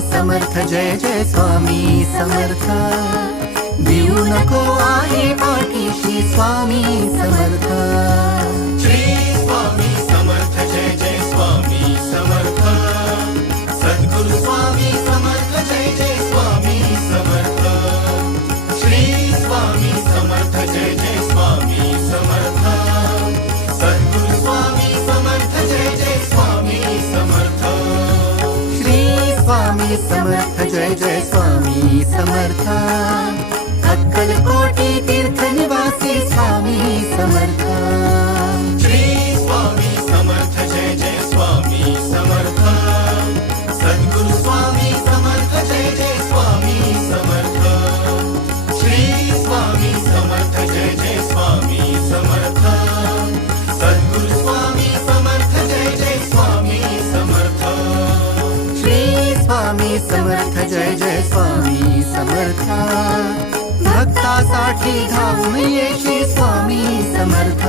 समर्थ जय जय स्वामी समर्थ देऊ नको आहे पाठीशी स्वामी समर्थ श्री स्वामी समर्थ जय जय स्वामी समर्थ सद्गुरु स्वामी समर्थ जय जय स्वामी समर्थ श्री स्वामी समर्थ जय जय स्वामी समर्थ सद्गुरु स्वामी समर्थ जय जय स्वामी समर्थ श्री स्वामी समर्थ जय जय स्वामी समर्थ अक्कलकोटी तीर्थ निवासी स्वामी समर्थ श्री स्वामी समर्थ जय जय स्वामी समर्थ सद्गुरु स्वामी समर्थ जय जय स्वामी समर्थ श्री स्वामी समर्थ जय जय स्वामी समर्थ सद्गुरु स्वामी समर्थ जय जय स्वामी समर्थ श्री स्वामी समर्थ जय जय स्वामी समर्थ भक्तासाठी धावून येशी स्वामी समर्थ